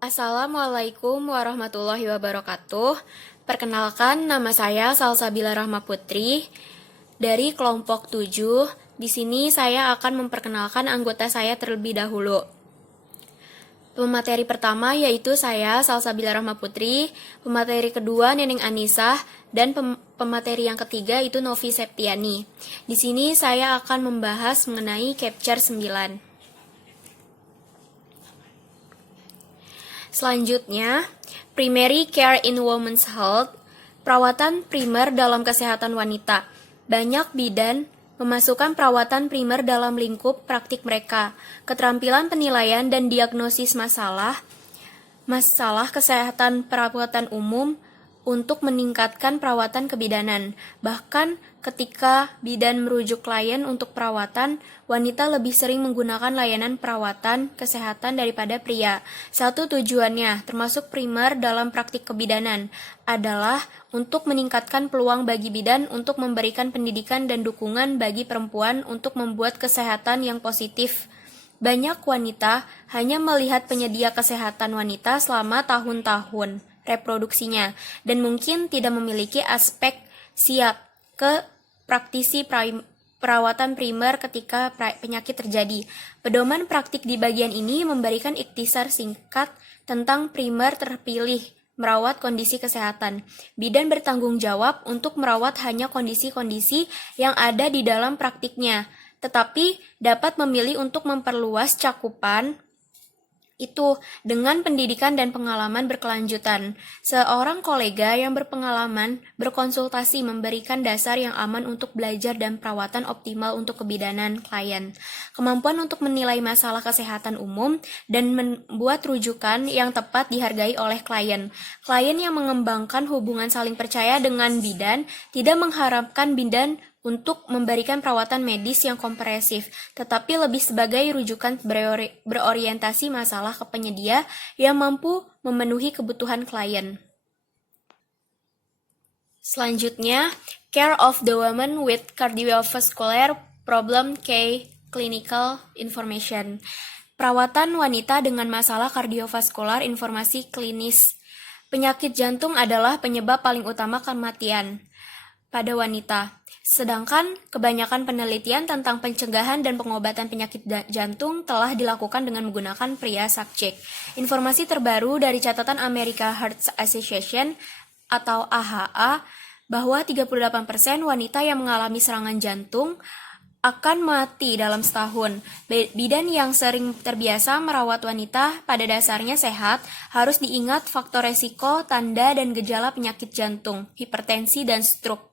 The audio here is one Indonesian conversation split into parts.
Assalamualaikum warahmatullahi wabarakatuh. Perkenalkan, nama saya Salsabila Rahma Putri dari kelompok 7. Di sini saya akan memperkenalkan anggota saya terlebih dahulu. Pemateri pertama yaitu saya, Salsabila Rahma Putri. Pemateri kedua, Neneng Anisah. Dan pemateri yang ketiga itu Novi Septiani. Di sini saya akan membahas mengenai Capture 9. Selanjutnya, primary care in women's health, perawatan primer dalam kesehatan wanita. Banyak bidan memasukkan perawatan primer dalam lingkup praktik mereka. Keterampilan penilaian dan diagnosis masalah kesehatan perawatan umum untuk meningkatkan perawatan kebidanan. Bahkan ketika bidan merujuk klien untuk perawatan, wanita lebih sering menggunakan layanan perawatan kesehatan daripada pria. Satu tujuannya, termasuk primer dalam praktik kebidanan, adalah untuk meningkatkan peluang bagi bidan untuk memberikan pendidikan dan dukungan bagi perempuan untuk membuat kesehatan yang positif. Banyak wanita hanya melihat penyedia kesehatan wanita selama tahun-tahun reproduksinya dan mungkin tidak memiliki aspek siap ke praktisi perawatan primer ketika penyakit terjadi. Pedoman praktik di bagian ini memberikan ikhtisar singkat tentang primer terpilih merawat kondisi kesehatan. Bidan bertanggung jawab untuk merawat hanya kondisi-kondisi yang ada di dalam praktiknya, tetapi dapat memilih untuk memperluas cakupan itu dengan pendidikan dan pengalaman berkelanjutan. Seorang kolega yang berpengalaman berkonsultasi memberikan dasar yang aman untuk belajar dan perawatan optimal untuk kebidanan klien. Kemampuan untuk menilai masalah kesehatan umum dan membuat rujukan yang tepat dihargai oleh klien. Klien yang mengembangkan hubungan saling percaya dengan bidan tidak mengharapkan bidan untuk memberikan perawatan medis yang komprehensif, tetapi lebih sebagai rujukan berorientasi masalah ke penyedia yang mampu memenuhi kebutuhan klien. Selanjutnya, care of the woman with cardiovascular problem key clinical information. Perawatan wanita dengan masalah kardiovaskular informasi klinis. Penyakit jantung adalah penyebab paling utama kematian pada wanita. Sedangkan kebanyakan penelitian tentang pencegahan dan pengobatan penyakit jantung telah dilakukan dengan menggunakan pria subjek. Informasi terbaru dari catatan American Heart Association atau AHA bahwa 38% wanita yang mengalami serangan jantung akan mati dalam setahun. Bidan yang sering terbiasa merawat wanita pada dasarnya sehat harus diingat faktor resiko, tanda, dan gejala penyakit jantung, hipertensi, dan stroke.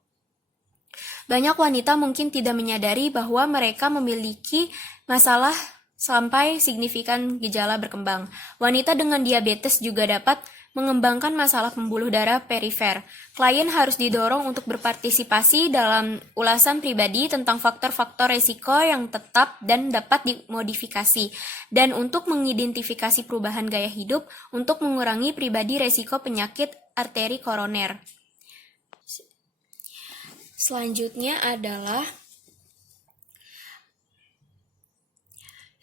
Banyak wanita mungkin tidak menyadari bahwa mereka memiliki masalah sampai signifikan gejala berkembang. Wanita dengan diabetes juga dapat mengembangkan masalah pembuluh darah perifer. Klien harus didorong untuk berpartisipasi dalam ulasan pribadi tentang faktor-faktor risiko yang tetap dan dapat dimodifikasi, dan untuk mengidentifikasi perubahan gaya hidup untuk mengurangi pribadi risiko penyakit arteri koroner. Selanjutnya adalah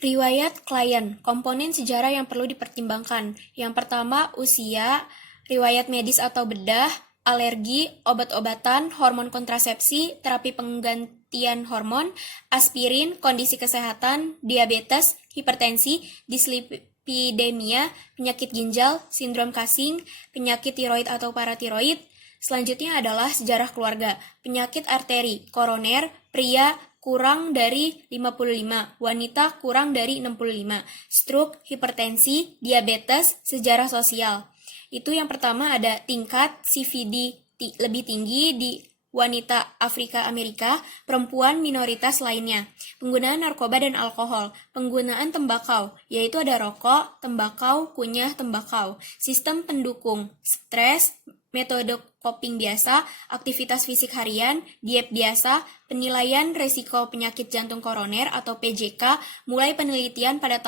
riwayat klien, komponen sejarah yang perlu dipertimbangkan. Yang pertama, usia, riwayat medis atau bedah, alergi, obat-obatan, hormon kontrasepsi, terapi penggantian hormon, aspirin, kondisi kesehatan, diabetes, hipertensi, dislipidemia, penyakit ginjal, sindrom Cushing, penyakit tiroid atau paratiroid. Selanjutnya adalah sejarah keluarga, penyakit arteri, koroner, pria kurang dari 55, wanita kurang dari 65, stroke, hipertensi, diabetes, sejarah sosial. Itu yang pertama ada tingkat CVD lebih tinggi di wanita Afrika Amerika, perempuan minoritas lainnya. Penggunaan narkoba dan alkohol, penggunaan tembakau, yaitu ada rokok, tembakau, kunyah, tembakau, sistem pendukung, stres, metode coping biasa, aktivitas fisik harian, diet biasa, penilaian resiko penyakit jantung koroner atau PJK, mulai penelitian pada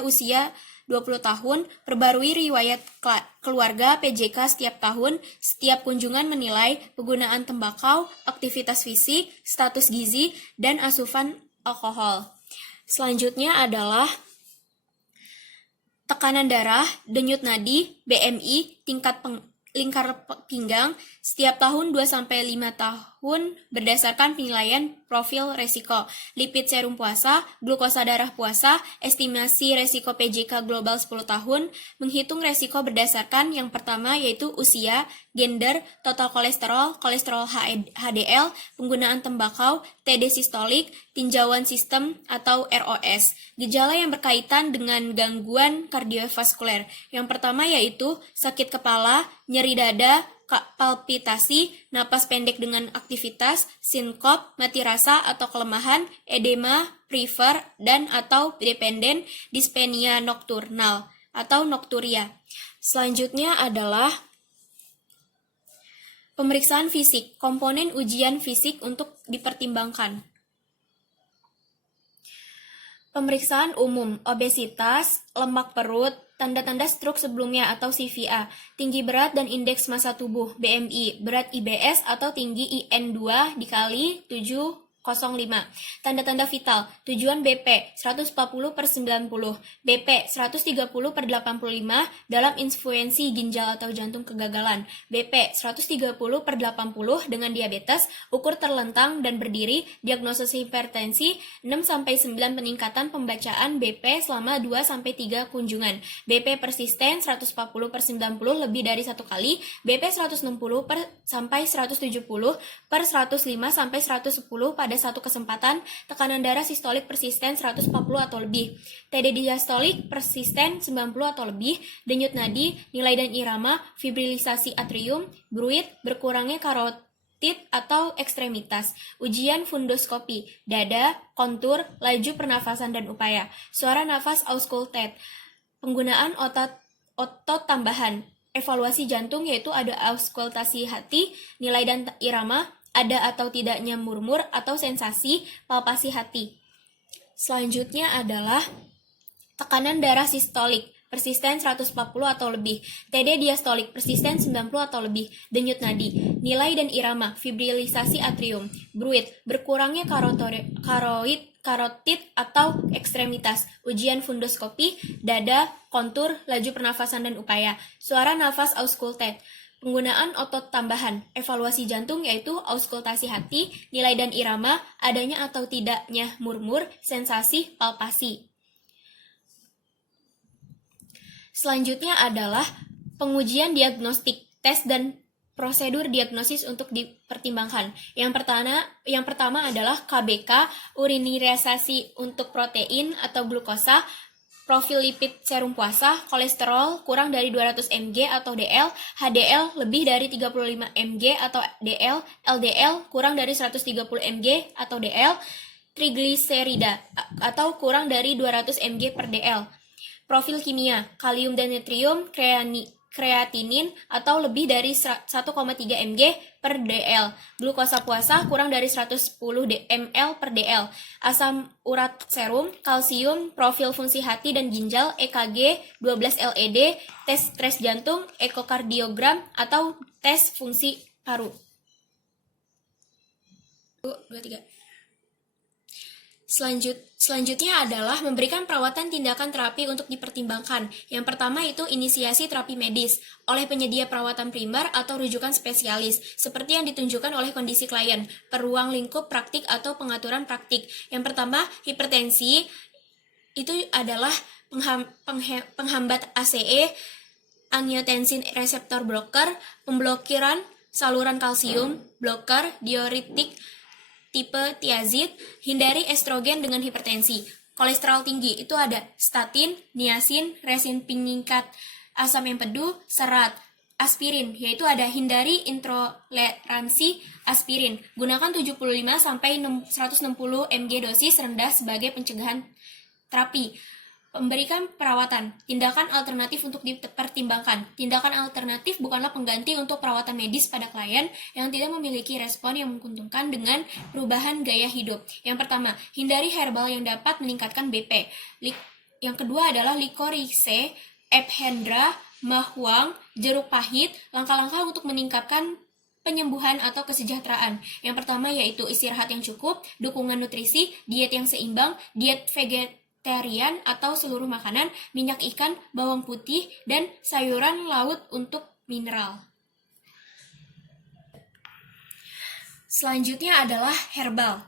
usia 20 tahun, perbarui riwayat keluarga PJK setiap tahun, setiap kunjungan menilai penggunaan tembakau, aktivitas fisik, status gizi, dan asupan alkohol. Selanjutnya adalah tekanan darah, denyut nadi, BMI, tingkat lingkar pinggang setiap tahun 2-5 tahun berdasarkan penilaian profil resiko, lipid serum puasa, glukosa darah puasa, estimasi resiko PJK global 10 tahun, menghitung resiko berdasarkan yang pertama yaitu usia, gender, total kolesterol, kolesterol HDL, penggunaan tembakau, TD sistolik, tinjauan sistem atau ROS. Gejala yang berkaitan dengan gangguan kardiovaskuler. Yang pertama yaitu sakit kepala, nyeri dada, palpitasi, napas pendek dengan aktivitas, sinkop, mati rasa atau kelemahan, edema, fever, dan atau dependen, dyspnea nokturnal atau nokturia. Selanjutnya adalah pemeriksaan fisik, komponen ujian fisik untuk dipertimbangkan. Pemeriksaan umum, obesitas, lemak perut, tanda-tanda stroke sebelumnya atau CVA, tinggi berat dan indeks massa tubuh, BMI, berat IBS atau tinggi IN2 dikali 705. Tanda-tanda vital, tujuan BP 140/90, BP 130/85 dalam insufiensi ginjal atau jantung kegagalan, BP 130/80 dengan diabetes, ukur terlentang dan berdiri, diagnosis hipertensi, 6-9 peningkatan pembacaan BP selama 2-3 kunjungan, BP persisten 140/90 lebih dari 1 kali, BP 160/170/105-110 pada satu kesempatan, tekanan darah sistolik persisten 140 atau lebih, TD diastolik persisten 90 atau lebih, denyut nadi, nilai dan irama, fibrilisasi atrium, bruit, berkurangnya karotid atau ekstremitas, ujian fundoskopi, dada, kontur, laju pernafasan dan upaya, suara nafas auskultat, penggunaan otot tambahan, evaluasi jantung yaitu ada auskultasi hati, nilai dan irama, ada atau tidaknya murmur atau sensasi palpasi hati. Selanjutnya adalah tekanan darah sistolik, persisten 140 atau lebih, TD diastolik, persisten 90 atau lebih, denyut nadi, nilai dan irama, fibrilisasi atrium, bruit, berkurangnya karotid atau ekstremitas, ujian fundoskopi, dada, kontur, laju pernafasan dan upaya, suara nafas auskultat, penggunaan otot tambahan, evaluasi jantung yaitu auskultasi hati, nilai dan irama, adanya atau tidaknya murmur, sensasi, palpasi. Selanjutnya adalah pengujian diagnostik, tes dan prosedur diagnosis untuk dipertimbangkan. Yang pertama adalah KBK, urinirisasi untuk protein atau glukosa, profil lipid serum puasa, kolesterol kurang dari 200 mg atau DL, HDL lebih dari 35 mg atau DL, LDL kurang dari 130 mg atau DL, trigliserida atau kurang dari 200 mg per DL. Profil kimia, kalium dan natrium, kreatinin atau lebih dari 1,3 mg per DL, glukosa puasa kurang dari 110 ml per DL, asam urat serum, kalsium, profil fungsi hati dan ginjal, EKG, 12 LED, tes stres jantung, ekokardiogram atau tes fungsi paru. 2, 3. Selanjutnya adalah memberikan perawatan tindakan terapi untuk dipertimbangkan. Yang pertama itu inisiasi terapi medis oleh penyedia perawatan primer atau rujukan spesialis, seperti yang ditunjukkan oleh kondisi klien, per ruang lingkup praktik atau pengaturan praktik. Yang pertama, hipertensi itu adalah penghambat ACE, angiotensin reseptor blocker, pemblokiran saluran kalsium, blocker, diuretik, tipe tiazid, hindari estrogen dengan hipertensi. Kolesterol tinggi itu ada statin, niacin, resin peningkat asam empedu, serat, aspirin, yaitu ada hindari intoleransi aspirin. Gunakan 75-160 mg dosis rendah sebagai pencegahan terapi. Memberikan perawatan, tindakan alternatif untuk dipertimbangkan. Tindakan alternatif bukanlah pengganti untuk perawatan medis pada klien yang tidak memiliki respon yang menguntungkan dengan perubahan gaya hidup. Yang pertama, hindari herbal yang dapat meningkatkan BP. Yang kedua adalah likorice, ephendra, mahuang, jeruk pahit, langkah-langkah untuk meningkatkan penyembuhan atau kesejahteraan. Yang pertama yaitu istirahat yang cukup, dukungan nutrisi, diet yang seimbang, diet vegetarian atau seluruh makanan, minyak ikan, bawang putih, dan sayuran laut untuk mineral. Selanjutnya adalah herbal.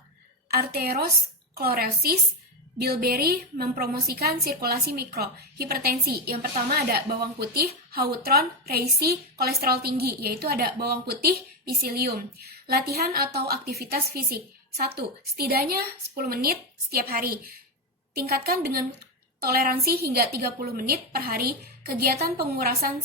Arteriosclerosis, bilberry mempromosikan sirkulasi mikro. Hipertensi, yang pertama ada bawang putih, hautron, reishi, kolesterol tinggi, yaitu ada bawang putih, psyllium. Latihan atau aktivitas fisik. 1. Setidaknya 10 menit setiap hari. Tingkatkan dengan toleransi hingga 30 menit per hari. Kegiatan pengurangan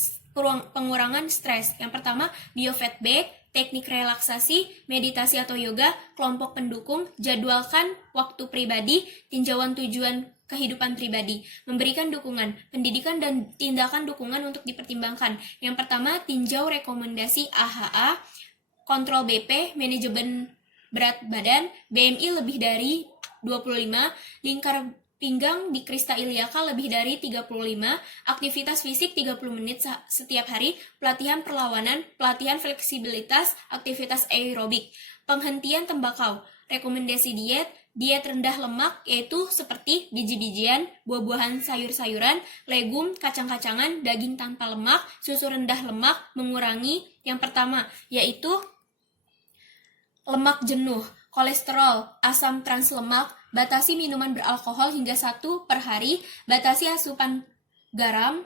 stres. Yang pertama, biofeedback, teknik relaksasi, meditasi atau yoga, kelompok pendukung, jadwalkan waktu pribadi, tinjauan tujuan kehidupan pribadi, memberikan dukungan, pendidikan dan tindakan dukungan untuk dipertimbangkan. Yang pertama, tinjau rekomendasi AHA, kontrol BP, manajemen berat badan, BMI lebih dari 25, lingkar pinggang di krista iliaka lebih dari 35, aktivitas fisik 30 menit setiap hari, pelatihan perlawanan, pelatihan fleksibilitas, aktivitas aerobik, penghentian tembakau, rekomendasi diet rendah lemak yaitu seperti biji-bijian, buah-buahan, sayur-sayuran, legum, kacang-kacangan, daging tanpa lemak, susu rendah lemak, mengurangi yang pertama yaitu lemak jenuh, kolesterol, asam trans lemak, batasi minuman beralkohol hingga 1 per hari, batasi asupan garam.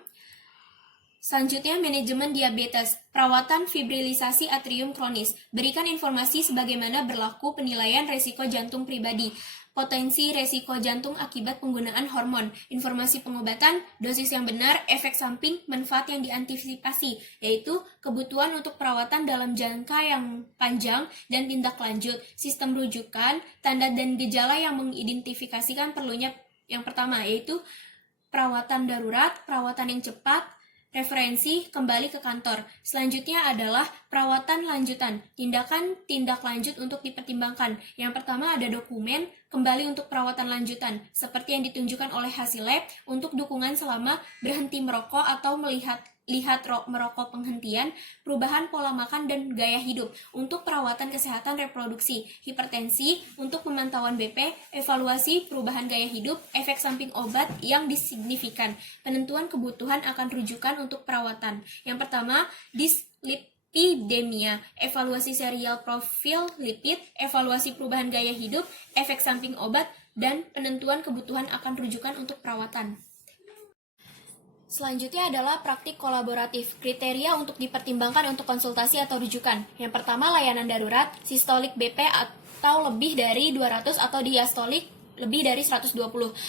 Selanjutnya, manajemen diabetes, perawatan fibrilisasi atrium kronis, berikan informasi sebagaimana berlaku penilaian resiko jantung pribadi, potensi resiko jantung akibat penggunaan hormon, informasi pengobatan, dosis yang benar, efek samping, manfaat yang diantisipasi, yaitu kebutuhan untuk perawatan dalam jangka yang panjang dan tindak lanjut, sistem rujukan, tanda dan gejala yang mengidentifikasikan perlunya yang pertama, yaitu perawatan darurat, perawatan yang cepat, referensi, kembali ke kantor. Selanjutnya adalah perawatan lanjutan, tindak lanjut untuk dipertimbangkan. Yang pertama ada dokumen, kembali untuk perawatan lanjutan, seperti yang ditunjukkan oleh hasil lab, untuk dukungan selama berhenti merokok atau merokok penghentian, perubahan pola makan dan gaya hidup, untuk perawatan kesehatan reproduksi, hipertensi, untuk pemantauan BP, evaluasi perubahan gaya hidup, efek samping obat yang disignifikan, penentuan kebutuhan akan rujukan untuk perawatan. Yang pertama, dislipidemia, evaluasi serial profil lipid, evaluasi perubahan gaya hidup, efek samping obat, dan penentuan kebutuhan akan rujukan untuk perawatan. Selanjutnya adalah praktik kolaboratif, kriteria untuk dipertimbangkan untuk konsultasi atau rujukan. Yang pertama, layanan darurat, sistolik BP atau lebih dari 200 atau diastolik lebih dari 120,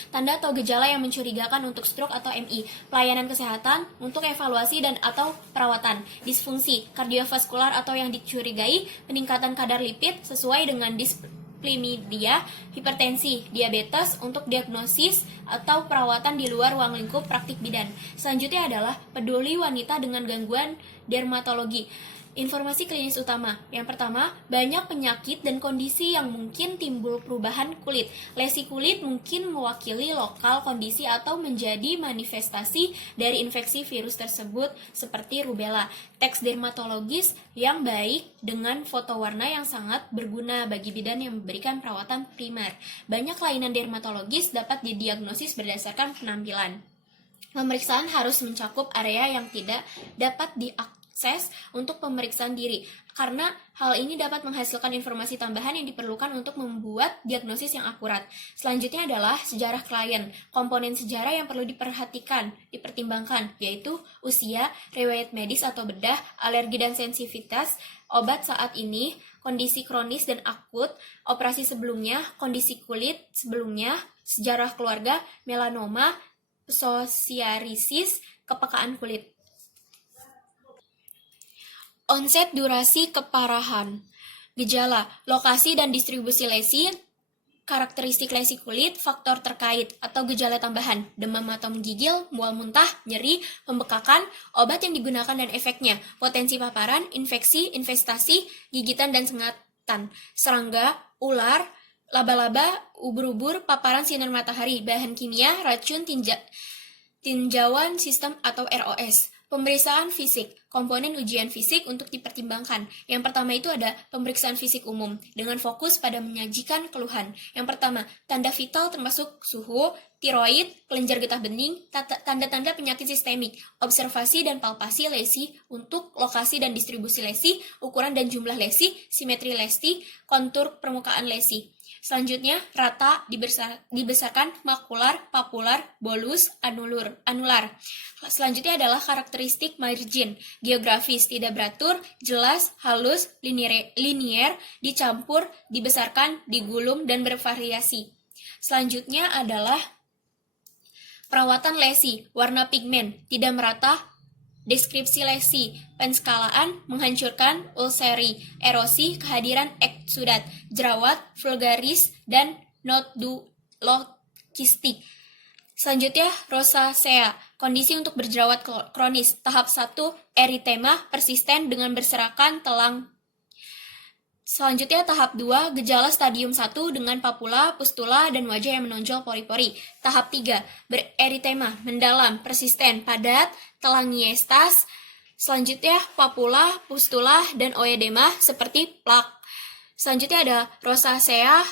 tanda atau gejala yang mencurigakan untuk stroke atau MI, pelayanan kesehatan untuk evaluasi dan atau perawatan, disfungsi kardiovaskular atau yang dicurigai peningkatan kadar lipid sesuai dengan dislipidemia, hipertensi, diabetes untuk diagnosis atau perawatan di luar ruang lingkup praktik bidan. Selanjutnya adalah peduli wanita dengan gangguan dermatologi. Informasi klinis utama. Yang pertama, banyak penyakit dan kondisi yang mungkin timbul perubahan kulit. Lesi kulit mungkin mewakili lokal kondisi atau menjadi manifestasi dari infeksi virus tersebut seperti rubella. Teks dermatologis yang baik dengan foto warna yang sangat berguna bagi bidan yang memberikan perawatan primer. Banyak kelainan dermatologis dapat didiagnosis berdasarkan penampilan. Pemeriksaan harus mencakup area yang tidak dapat diakses untuk pemeriksaan diri, karena hal ini dapat menghasilkan informasi tambahan yang diperlukan untuk membuat diagnosis yang akurat. Selanjutnya adalah sejarah klien, komponen sejarah yang perlu dipertimbangkan, yaitu usia, riwayat medis atau bedah, alergi dan sensitivitas, obat saat ini, kondisi kronis dan akut, operasi sebelumnya, kondisi kulit sebelumnya, sejarah keluarga, melanoma, psoriasis, kepekaan kulit. Onset durasi keparahan. Gejala, lokasi dan distribusi lesi, karakteristik lesi kulit, faktor terkait atau gejala tambahan, demam atau menggigil, mual muntah, nyeri, pembekakan, obat yang digunakan dan efeknya, potensi paparan, infeksi, investasi, gigitan dan sengatan, serangga, ular, laba-laba, ubur-ubur, paparan sinar matahari, bahan kimia, racun, Tinjauan sistem atau ROS. Pemeriksaan fisik, komponen ujian fisik untuk dipertimbangkan. Yang pertama itu ada pemeriksaan fisik umum, dengan fokus pada menyajikan keluhan. Yang pertama, tanda vital termasuk suhu, tiroid, kelenjar getah bening, tanda-tanda penyakit sistemik, observasi dan palpasi lesi untuk lokasi dan distribusi lesi, ukuran dan jumlah lesi, simetri lesi, kontur permukaan lesi. Selanjutnya, rata, dibesarkan, makular, papular, bolus, anular. Selanjutnya adalah karakteristik margin, geografis, tidak beratur, jelas, halus, linier, dicampur, dibesarkan, digulung, dan bervariasi. Selanjutnya adalah perawatan lesi, warna pigmen, tidak merata, deskripsi lesi, penskalaan, menghancurkan, ulceri, erosi, kehadiran eksudat, jerawat, vulgaris, dan nodulokistik. Selanjutnya, rosacea, kondisi untuk berjerawat kronis. Tahap 1, eritema, persisten dengan berserakan telang. Selanjutnya tahap 2, gejala stadium 1 dengan papula, pustula, dan wajah yang menonjol pori-pori. Tahap 3, bereritema, mendalam, persisten, padat, telangiestas. Selanjutnya papula, pustula, dan oedema seperti plak. Selanjutnya ada rosacea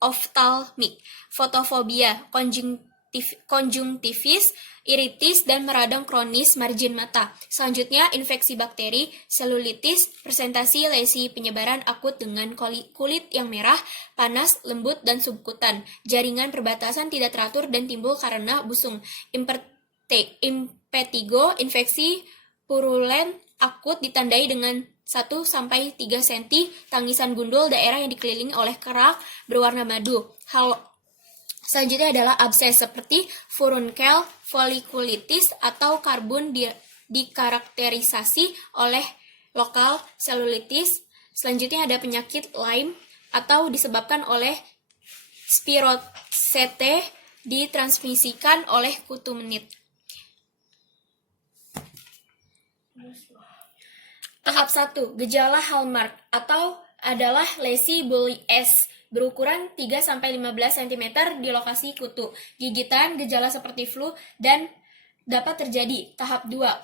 oftalmik, fotofobia, konjungtivis, iritis, dan meradang kronis margin mata. Selanjutnya, infeksi bakteri, selulitis, presentasi lesi penyebaran akut dengan kulit yang merah, panas, lembut, dan subkutan. Jaringan perbatasan tidak teratur dan timbul karena busung. Impetigo, infeksi purulen akut ditandai dengan 1-3 cm, tangisan gundul, daerah yang dikelilingi oleh kerak berwarna madu. Selanjutnya adalah abses seperti furunkel, folikulitis, atau karbon dikarakterisasi oleh lokal selulitis. Selanjutnya ada penyakit Lyme atau disebabkan oleh spirochete, ditransmisikan oleh kutu menit. Tahap 1, gejala hallmark atau adalah lesi Bulley-S berukuran 3-15 cm di lokasi kutu. Gigitan, gejala seperti flu, dan dapat terjadi. Tahap 2,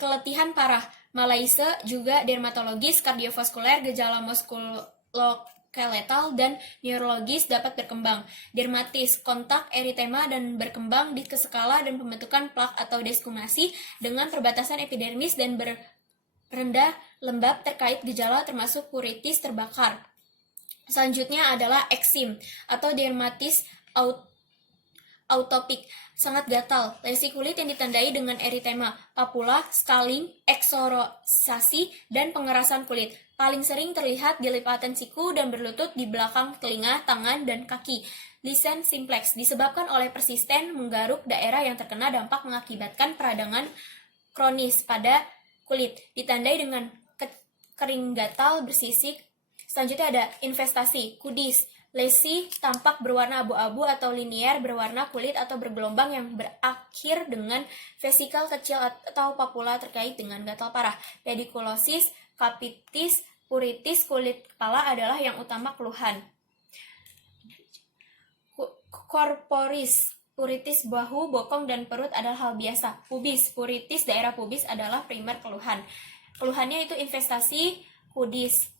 keletihan parah, malaise, juga dermatologis, kardiovaskuler, gejala muskuloskeletal, dan neurologis dapat berkembang. Dermatis, kontak, eritema, dan berkembang di skala dan pembentukan plak atau deskumasi dengan perbatasan epidermis dan rendah lembab terkait gejala termasuk puritis terbakar. Selanjutnya adalah eksim atau dermatis autopik, sangat gatal, lesi kulit yang ditandai dengan eritema, papula, scaling, eksorosasi, dan pengerasan kulit. Paling sering terlihat di lipatan siku dan berlutut di belakang telinga, tangan, dan kaki. Lisen simplex disebabkan oleh persisten menggaruk daerah yang terkena dampak mengakibatkan peradangan kronis pada kulit, ditandai dengan kering gatal bersisik. Selanjutnya ada infestasi, kudis, lesi tampak berwarna abu-abu atau linier berwarna kulit atau bergelombang yang berakhir dengan vesikel kecil atau papula terkait dengan gatal parah. Pedikulosis, kapitis, puritis kulit kepala adalah yang utama keluhan. Korporis, puritis bahu, bokong, dan perut adalah hal biasa. Pubis, puritis daerah pubis adalah primer keluhan. Keluhannya itu infestasi, kudis,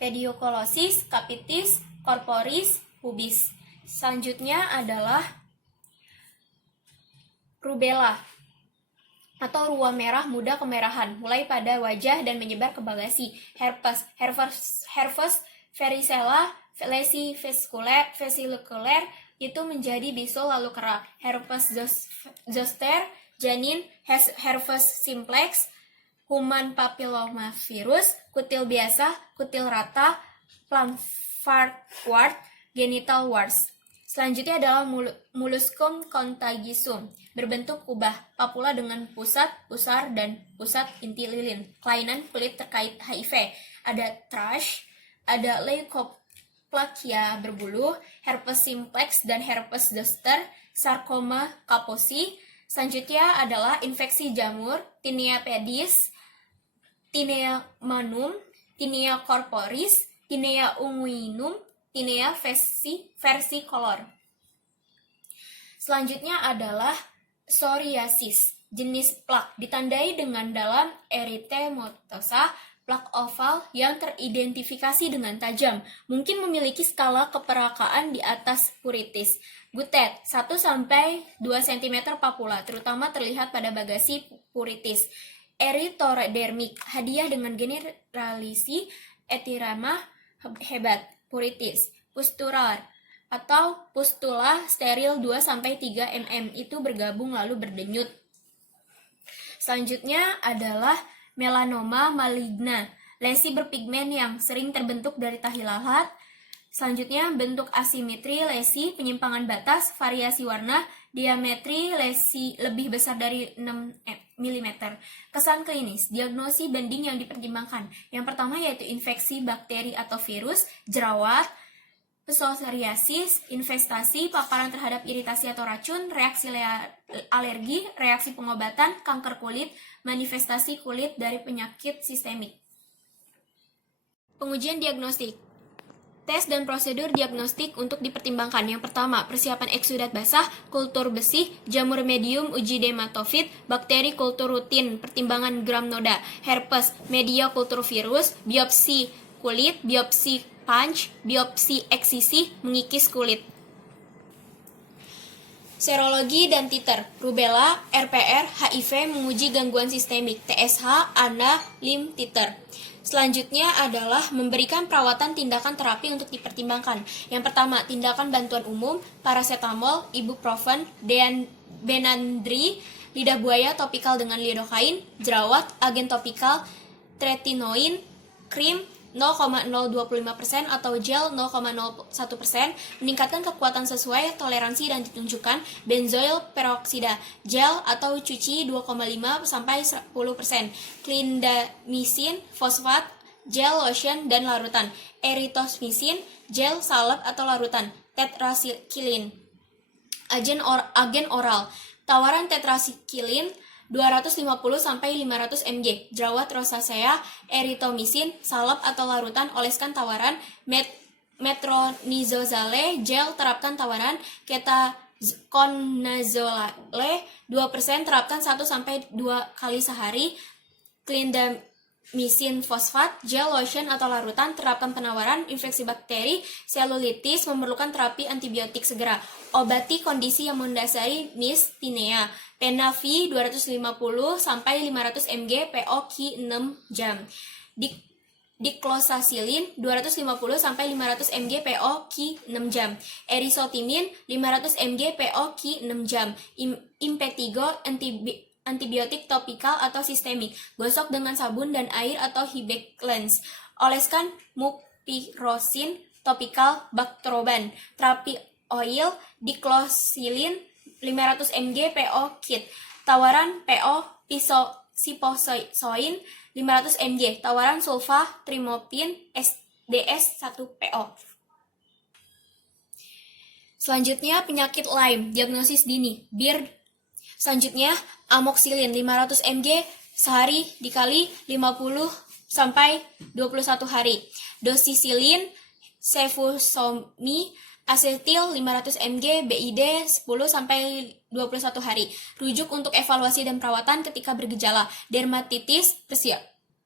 pedikulosis, kapitis, korporis, pubis. Selanjutnya adalah rubella atau ruam merah muda kemerahan, mulai pada wajah dan menyebar ke bagasi. Herpes, varicella, lesi vesikuler itu menjadi bisul lalu kerak. Herpes zoster, janin, herpes simplex, human papillomavirus, kutil biasa, kutil rata, plumphard wart, genital warts. Selanjutnya adalah molluscum contagiosum, berbentuk kubah, papula dengan pusat, pusar, dan pusat inti lilin. Kelainan kulit terkait HIV. Ada thrush, ada leukoplakia berbulu, herpes simplex, dan herpes zoster, sarkoma kaposi. Selanjutnya adalah infeksi jamur, tinea pedis, tinea manum, tinea corporis, tinea unguinum, tinea versicolor. Selanjutnya adalah Psoriasis, jenis plak, ditandai dengan dalam eritematosa, plak oval yang teridentifikasi dengan tajam, mungkin memiliki skala keperakaan di atas puritis. Gutet, 1-2 cm papula, terutama terlihat pada bagasi puritis. Erythrodermic, hadiah dengan generalisi etirama hebat, puritis. Pustular, atau pustula steril 2-3 mm, itu bergabung lalu berdenyut. Selanjutnya adalah melanoma maligna, lesi berpigmen yang sering terbentuk dari tahi lahat. Selanjutnya bentuk asimetri lesi, penyimpangan batas, variasi warna, diametri lesi lebih besar dari 6 mm. Kesan klinis, diagnosis banding yang dipertimbangkan. Yang pertama yaitu infeksi bakteri atau virus, jerawat, psoriasis, investasi, paparan terhadap iritasi atau racun, reaksi alergi, reaksi pengobatan, kanker kulit, manifestasi kulit dari penyakit sistemik. Pengujian diagnostik. Tes dan prosedur diagnostik untuk dipertimbangkan. Yang pertama, persiapan eksudat basah, kultur besi, jamur medium, uji dermatofit, bakteri kultur rutin, pertimbangan gram noda, herpes, media kultur virus, biopsi kulit, biopsi punch, biopsi eksisi, mengikis kulit. Serologi dan titer, rubella, RPR, HIV, menguji gangguan sistemik, TSH, ANA, LIM, titer. Selanjutnya adalah memberikan perawatan tindakan terapi untuk dipertimbangkan. Yang pertama, tindakan bantuan umum, paracetamol, ibuprofen, benadryl, lidah buaya topikal dengan lidocaine, jerawat, agen topikal, tretinoin, krim, 0,025% atau gel 0,01%, meningkatkan kekuatan sesuai toleransi dan ditunjukkan benzoil peroksida, gel atau cuci 2,5-10%, clindamycin, fosfat, gel, lotion, dan larutan, erythromycin, gel, salep atau larutan, tetrasikilin, agen oral, tawaran tetrasikilin 250-500 mg, jerawat rosacea, erythromycin, salep atau larutan, oleskan tawaran, metronidazole, gel, terapkan tawaran, ketoconazole 2%, terapkan 1-2 kali sehari, clindamycin fosfat, gel, lotion atau larutan, terapkan penawaran, infeksi bakteri, selulitis, memerlukan terapi antibiotik segera, obati kondisi yang mendasari mistinea, Penavi 250-500 mg PO Q 6 jam. Dicloxacillin 250-500 mg PO Q 6 jam. Erisotimin 500 mg PO Q 6 jam. Impetigo antibiotik topikal atau sistemik. Gosok dengan sabun dan air atau Hibek lens. Oleskan mupirocin topikal Bactroban. Terapi oil dicloxacillin 500 mg PO kit. Tawaran PO siposoin 500 mg. Tawaran sulfa trimopin SDS 1 PO. Selanjutnya penyakit Lyme, diagnosis dini, BIRD. Selanjutnya amoxicillin 500 mg sehari dikali 50-21 hari. Doxycycline, cefusomib, asetil 500 mg BID 10-21 hari. Rujuk untuk evaluasi dan perawatan ketika bergejala dermatitis,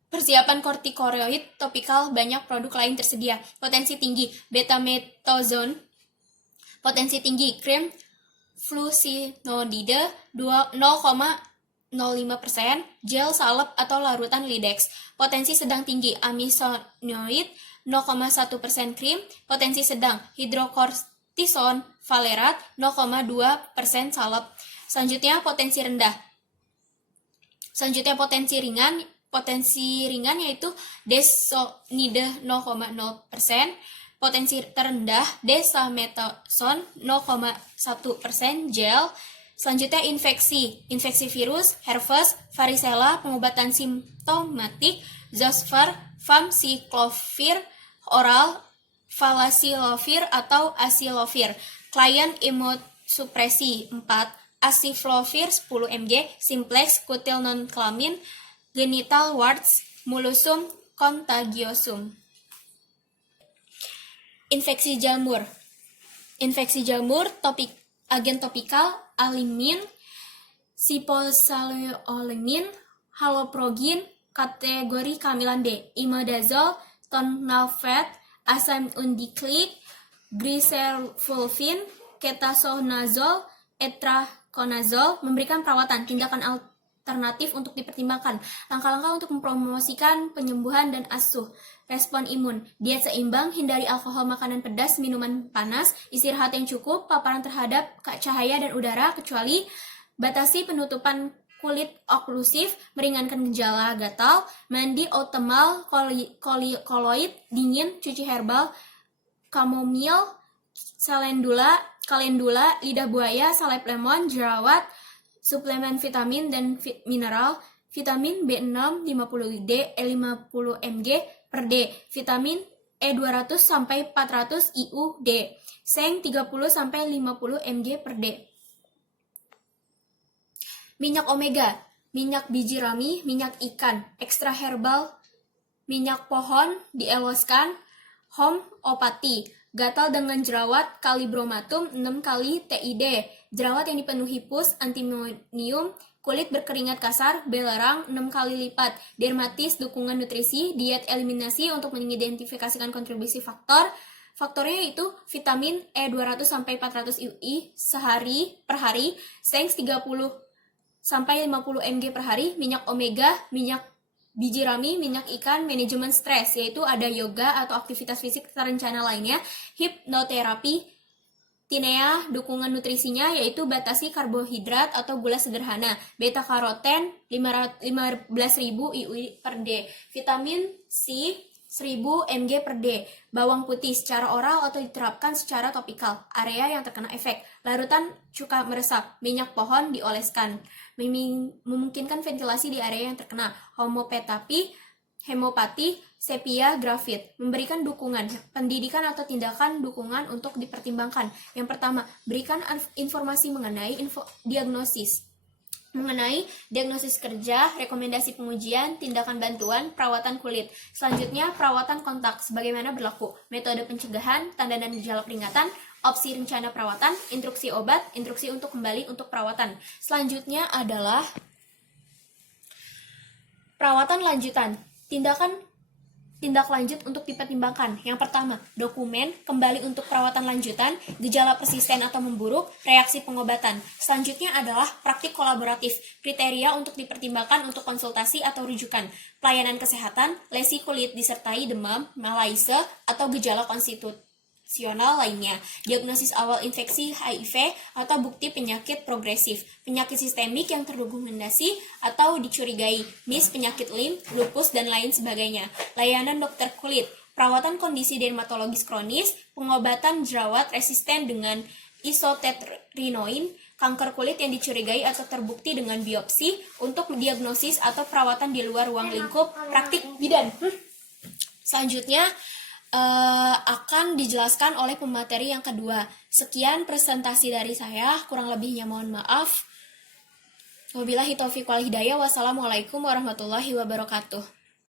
persiapan kortikosteroid topikal, banyak produk lain tersedia. Potensi tinggi betamethasone, potensi tinggi krim flusinonide 0,05%, gel, salep atau larutan Lidex. Potensi sedang tinggi amisonioid 0,1% krim, potensi sedang hidrokortison valerat 0,2% salep. Selanjutnya potensi rendah. Selanjutnya potensi ringan. Potensi ringan yaitu desonide 0,0%, potensi terendah desamethasone 0,1% gel. Selanjutnya infeksi virus, herpes, varicella, pengobatan simptomatik, zoster, famciclovir, oral, valacilovir atau acilovir. Klien imunosupresi 4, aciflovir 10 mg, simplex, kutil non-klamin, genital warts, mulusum contagiosum. Infeksi jamur, agen topikal, alimin, siposaliolemin, haloprogin, kategori kehamilan D, imidazole, tonalfet, asam undiklik, glycerfulvin, ketoconazole, etraconazole. Memberikan perawatan, tindakan alternatif untuk dipertimbangkan, langkah-langkah untuk mempromosikan penyembuhan dan asuh, respon imun, diet seimbang, hindari alkohol, makanan pedas, minuman panas, istirahat yang cukup, paparan terhadap cahaya dan udara kecuali, batasi penutupan kulit oklusif, meringankan gejala gatal, mandi otomal, koloid, dingin, cuci herbal, kamomil, kalendula, lidah buaya, salep lemon, jerawat, suplemen vitamin dan mineral, vitamin B6 50 mg per D, vitamin E 200 sampai 400 IU/D, seng 30 sampai 50 mg per D. Minyak omega, minyak biji rami, minyak ikan, ekstra herbal, minyak pohon, dieloskan, homeopati, gatal dengan jerawat, kalibromatum 6 kali TID, jerawat yang dipenuhi pus, antimonium, kulit berkeringat kasar, belerang 6 kali lipat, dermatis, dukungan nutrisi, diet eliminasi untuk mengidentifikasikan kontribusi faktornya yaitu vitamin E 200 sampai 400 UI sehari per hari, seng 30 sampai 50 mg per hari, minyak omega, minyak biji rami, minyak ikan, manajemen stres, yaitu ada yoga atau aktivitas fisik terencana lainnya, hipnoterapi, tinea, dukungan nutrisinya, yaitu batasi karbohidrat atau gula sederhana, beta karoten 15.000 IU per D, vitamin C 1000 mg per D, bawang putih secara oral atau diterapkan secara topikal, area yang terkena efek, larutan cuka meresap, minyak pohon dioleskan, memungkinkan ventilasi di area yang terkena, hemopati, sepia, grafit, memberikan dukungan, pendidikan atau tindakan dukungan untuk dipertimbangkan. Yang pertama, berikan informasi mengenai diagnosis kerja, rekomendasi pengujian, tindakan bantuan, perawatan kulit. Selanjutnya, perawatan kontak sebagaimana berlaku, metode pencegahan, tanda dan gejala peringatan, opsi rencana perawatan, instruksi obat, instruksi untuk kembali untuk perawatan. Selanjutnya adalah perawatan lanjutan, tindak lanjut untuk dipertimbangkan. Yang pertama, dokumen, kembali untuk perawatan lanjutan, gejala persisten atau memburuk, reaksi pengobatan. Selanjutnya adalah praktik kolaboratif, kriteria untuk dipertimbangkan untuk konsultasi atau rujukan, pelayanan kesehatan, lesi kulit disertai demam, malaise, atau gejala konstitusional lainnya, diagnosis awal infeksi HIV atau bukti penyakit progresif, penyakit sistemik yang terdokumentasi atau dicurigai, penyakit Lyme, lupus, dan lain sebagainya, layanan dokter kulit, perawatan kondisi dermatologis kronis, pengobatan jerawat resisten dengan isotetrinoin, kanker kulit yang dicurigai atau terbukti dengan biopsi, untuk diagnosis atau perawatan di luar ruang lingkup praktik bidan. Selanjutnya akan dijelaskan oleh pemateri yang kedua. Sekian presentasi dari saya, kurang lebihnya mohon maaf. Wabillahi taufiq wal hidayah. Wassalamualaikum warahmatullahi wabarakatuh.